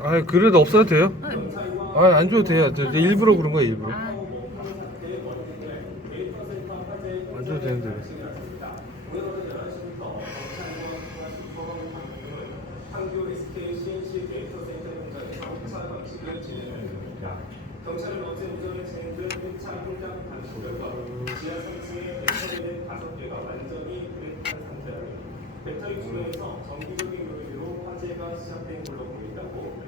아, 그래도 없어도 돼요? 아, 안 줘도 돼요. 일부러 그런 거야, 일부러. 아, 안 줘도 되는데. 경찰은 어제 오전에 진행된 1차 현장 단속 결과 지하 3층에 배터리는 5개가 완전히 불에 탄 상태라며 배터리 주변에서 정기적인 요인으로 화재가 시작된 걸로 보인다고